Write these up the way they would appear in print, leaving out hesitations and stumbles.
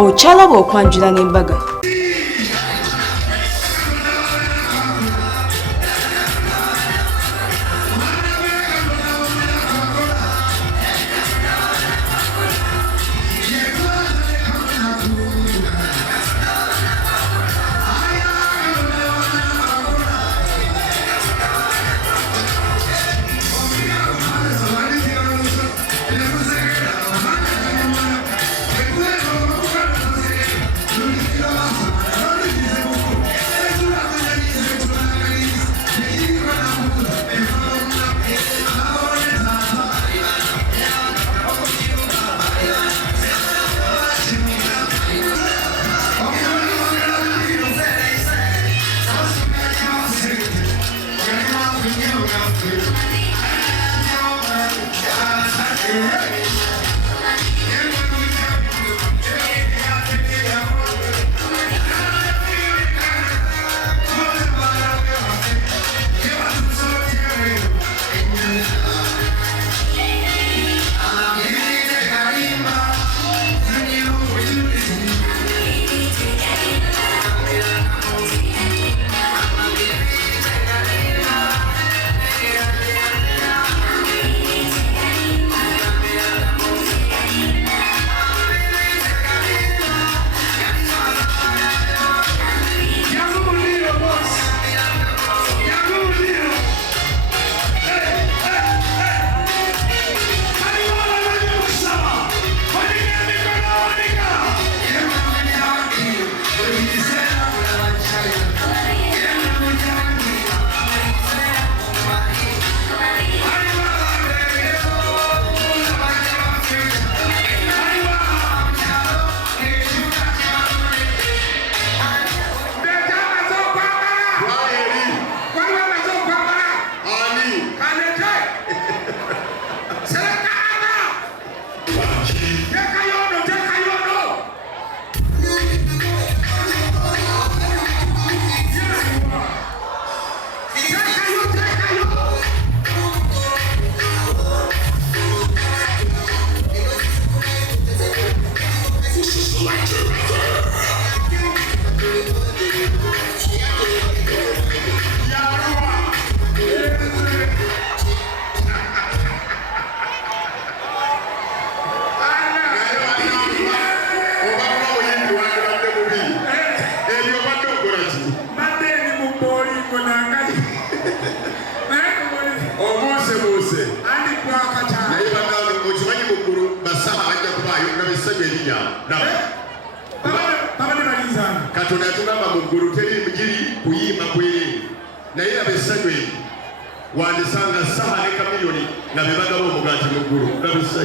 Okyalaba okwanjula n'embaga. Wandisanga saha ne kamilioni na bibagabo omugati mu ggulu nabise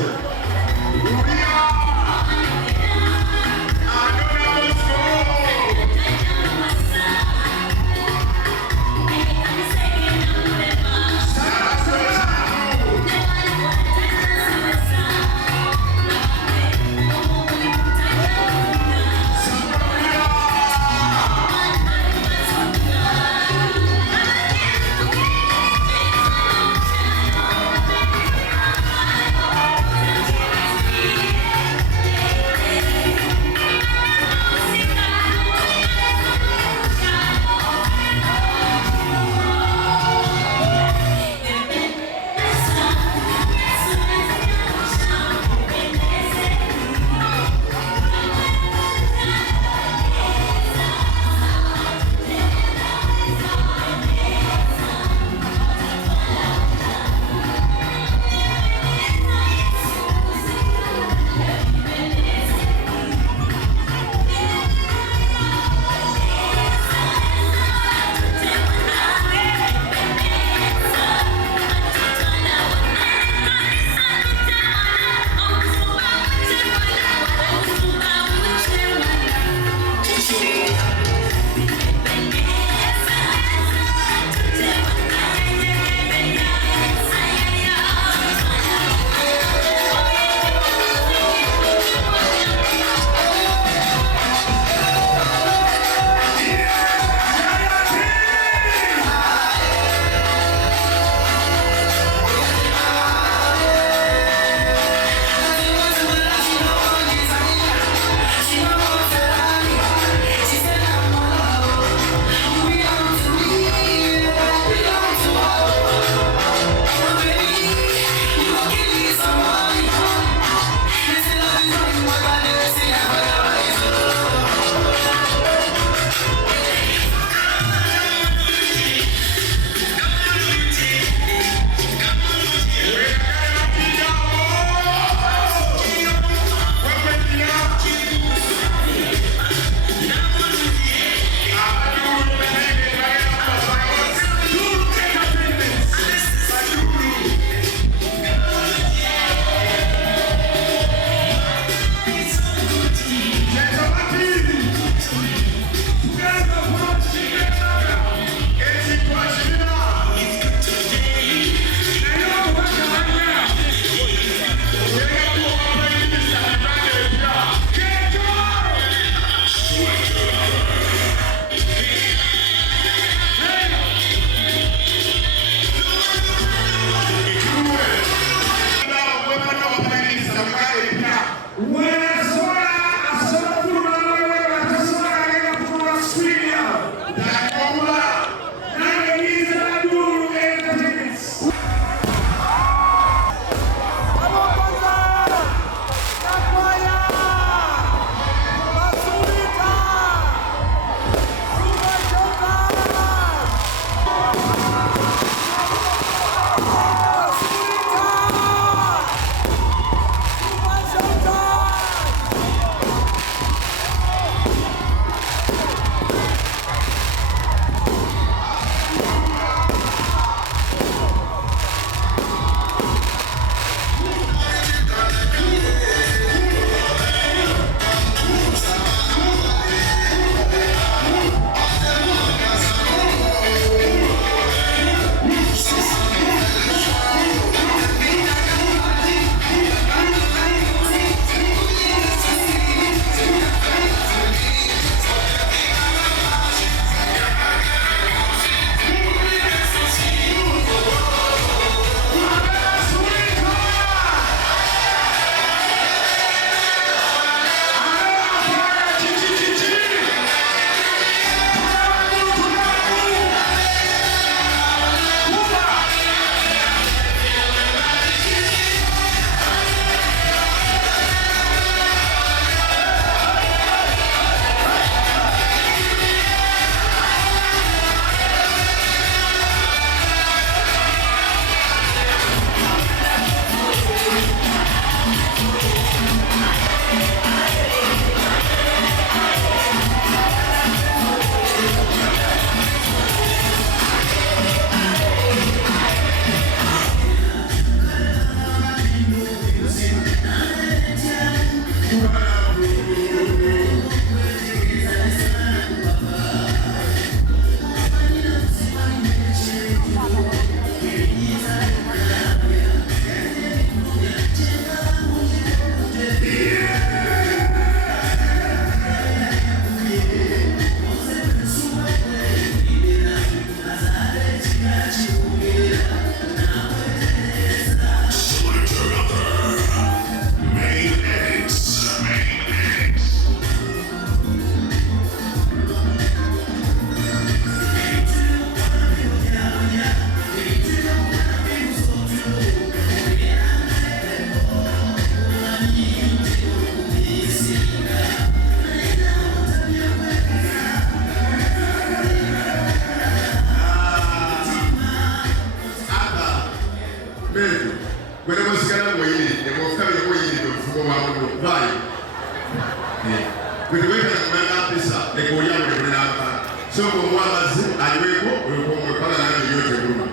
Kutuweka na kumanga pesa lekuya mwenye namba. Sio kwa mazi aliweko ulikuwa mpaka na nani yote huruma.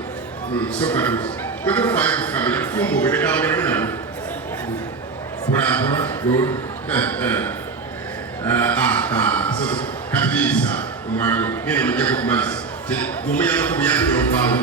Sio kabisa. Kwa hiyo fanya kukamila fumbo kwa dawa ya mwana. Bravo, good. Sasa kabisa mwana neno mjako kumazi. Mumenya kwa kuyangu ya upao.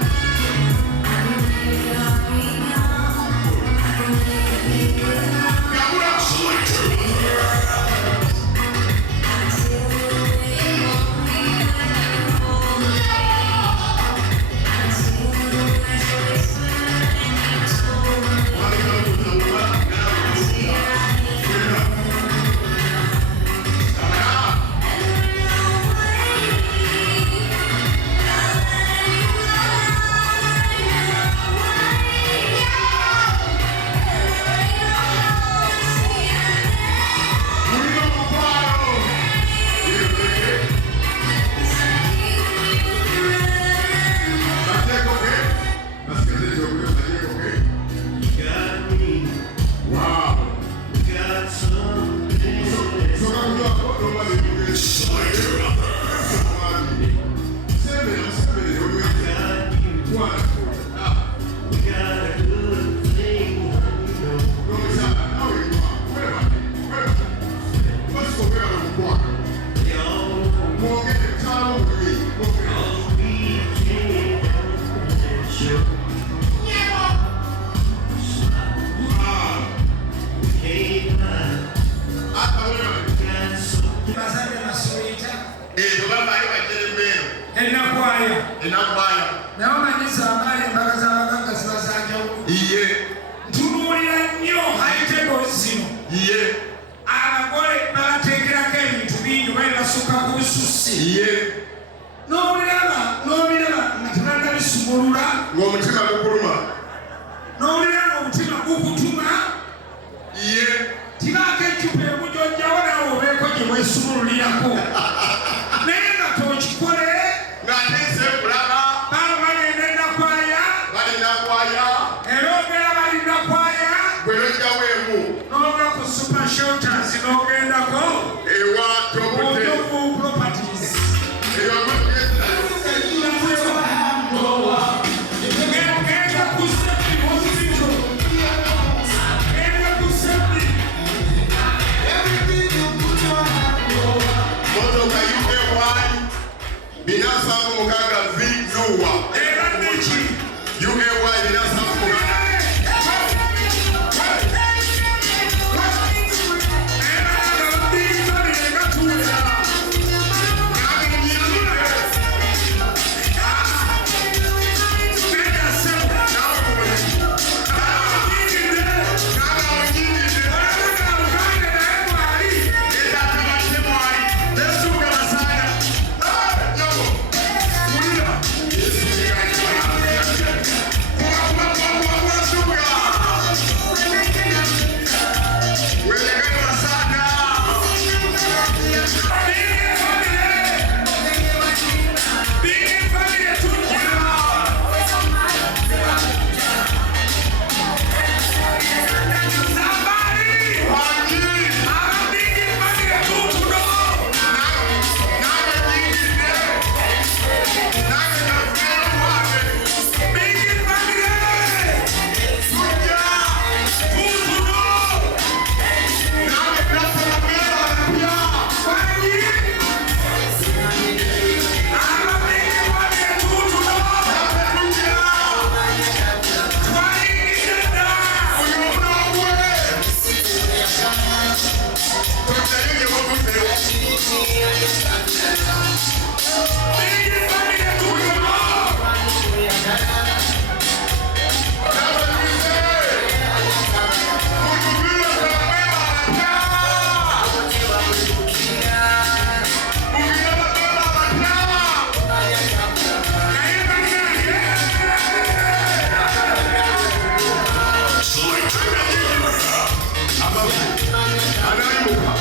Anaibuka.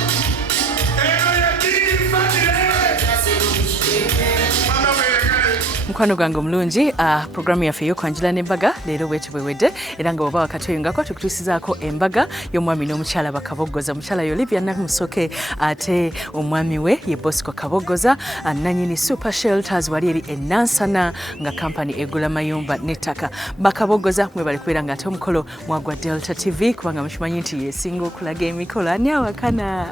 Eyo ya dini family. mukwano gwange omulungi programu yaffe ey'okwanjula n'embaga leero bwetyo bwewedde era nga bw'oba wakatweyungako tukutuusizaako embaga y'omwami n'omukyala bakaboggoza omukyala ye Olivia Namusoke ate omwami we ye Bosco Kaboggoza nannyini Super Shelters wali eri enansana nga kampani egula mayumba n'ettaka bakaboggoza mwebale kubeera nga ate omukolo mwagwa Delta TV kubanga mukimanyi nti yesinga okulaga emikolo ani awakana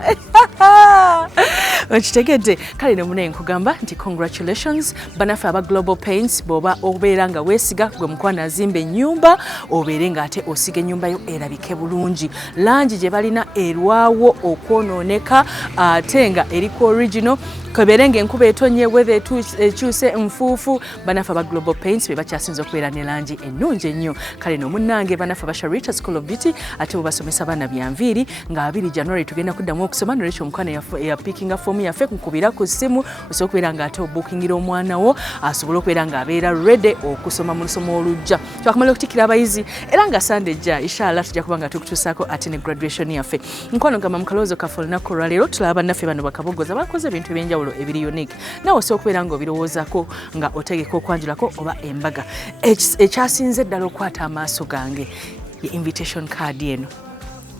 okitegedde kale ne munaye nkugamba nti congratulations banaffe aba Global Paints bw'oba obeera nga weesiga gwe mukwana azimba ennyumba obeere ng'ate osiga ennyumba yo erabike bulungi langi gye balina erwawo okwonooneka ate nga eri ku original kwebeere ng'enkuba etonye weather ekyuse nfuufu banaffe aba Global Paints be bakyasinza okubeera ne langi ennungi ennyo kale n'omunnange banaffe aba Sharita School of Beauty ate bo basomesa baana byanviiri nga 2 January tugenda kuddamu okusoma nolwekyo omukwana yapiikinga foomu yaffe nkukubira ku ssimu osobola okubeera ng'ate obuukingira omwana wo asobole okubeera ng'abeera ready okusoma mu lusomo olujja twakamala okutikira abayizi era nga Sunday jja inshallah tujja kuba nga tukutuusaako ate ne graduation yaffe nkwano gamba mu kalowoozo kaffe olunaku olwaleero tulaba bannaffe bano bakaboggoza bakoze ebintu ebyenjawulo ebiri unique nawe osobola okubeera ng'obirowoozaako nga otegeka okwanjulako oba embaga ekyasinze eddala okwata amaaso gange ye invitation card eno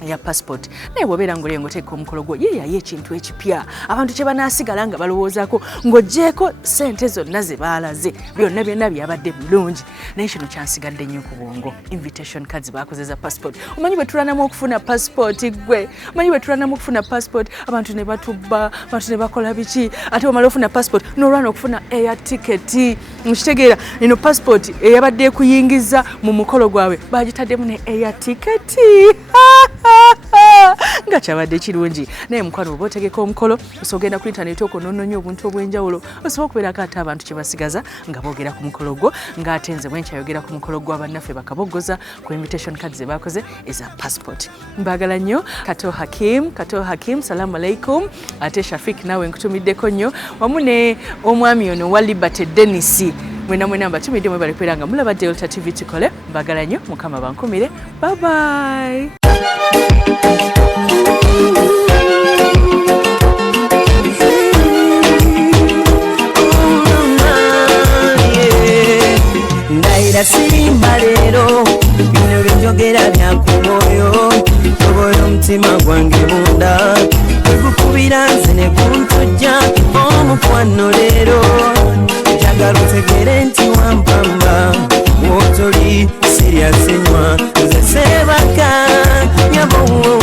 ya passport naye bw'obeera ng'olyenga oteeka omukolo gwo yeeyayo ekintu ekipya abantu kye banaasigala nga balowoozaako ng'oggyeko ssente zonna ze baalaze byonna byabadde bulungi naye kino kyansigadde nnyo ku bwongo invitation cards baakozeza passport omanyi bwe tulanamu okufuna passport gwe omanyi bwe tulanamu okufuna passport abantu ne batubba abantu ne bakola biki ate bamala ofuna passport n'olwana okufuna air ticket nkitegeera eno passport eyabadde ekuyingiza mu mukolo gwabwe bagitaddemu ne air ticket nga kyabadde kirungi naye mukwano oba otegeka omukolo osobola ogenda ku intaneti okonoononya obuntu obw'enjawulo osobola okubeerako ate abantu kye basigaza nga boogera ku mukolo gwo ng'ate nze bwe nkyayogera ku mukolo gwa bannaffe bakaboggoza ku invitation card ze baakoze eza passport mbaagala nnyo Kato Hakim salamu alaikum ate Shafik naawe nkutumiddeko nnyo wamu ne omwami ono wa Liberty Dennis mwena mbatumidde mwebale kubeera nga mulaba Delta TV tukole mbaagala nnyo mukama bankumire bye bye Ndaira sirimba leero bino byenjogera bya ku mwoyo tobola omutima gwange munda tegukubira nze ne kuntujja omukwano leero njagala otegere nti wampamba wotoli siriasinywa nze seebaka nyabo